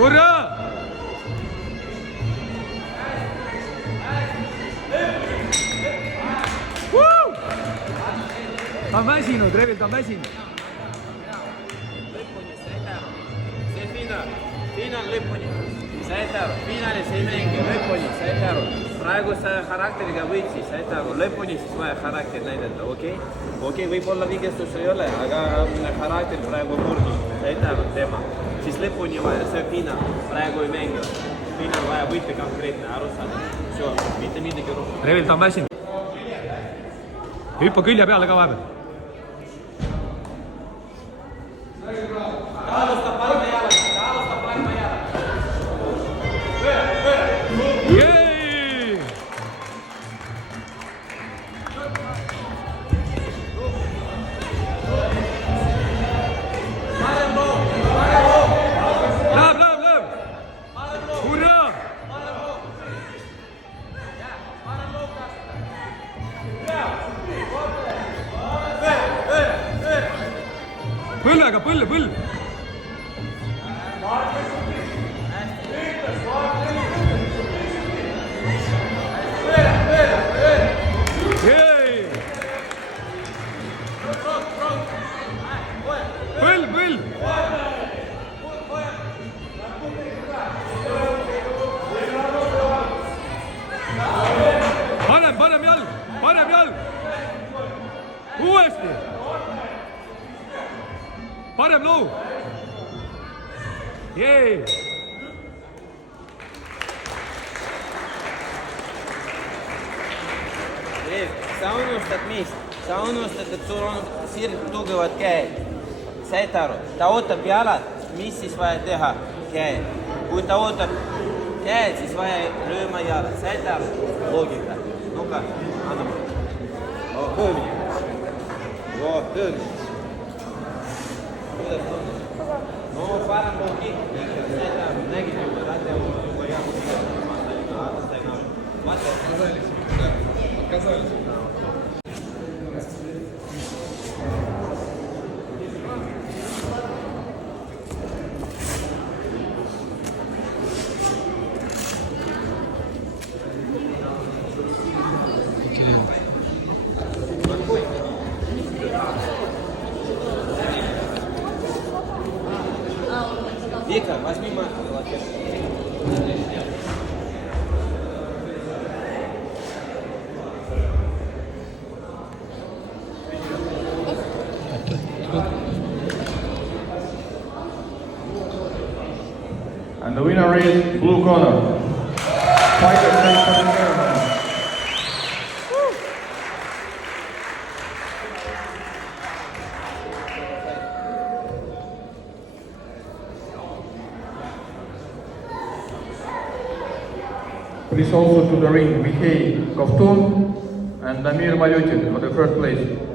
Ура! Ta on väsinud, Revil, ta on väsinud. Lõpuni, said aru. See finaal lõpuni. Said aru. Finaalis ei mängi, lõpuni, said aru. Praegu sa karakteriga võitsid, said aru. Lõpuni siis vaja karakter näidata, okei? Okei, võib-olla vigestus ei ole, aga karakter praegu murdus, said aru, tema. Siis lõpuni vaja, see finaal. Praegu ei mängi. Finaal vaja võita konkreetne, aru saada. Mitte midagi rohkem. Revil, ta on väsinud. Hüppa külje peale ka vahepeal. Alustab parima jala. Jei! Läheb! Hurraa! Põlvega, põlv! Jei! Põlv! Parem jalg! Uuesti! Parem luu! Jei! Sa unustad mis? Sa unustad, et sul on tugevad käed. Said aru? Ta ootab jalad, mis siis vaja teha? Käed. Kui ta ootab käed, siis vaja lööma jalad. Said aru? Loogika. Nu-ka, anna mulle. Hõõmine. Hõõmine. Kuidas tundub? No parem loogi. Said aru? Nägid juba, tahate juba jagu tegema. Оказались. Вика, возьми матку. And the winner is blue corner. Fighter takes for the ceremony. Please also to the ring Mikhail Kovtun and Damir Malyutin for the first place.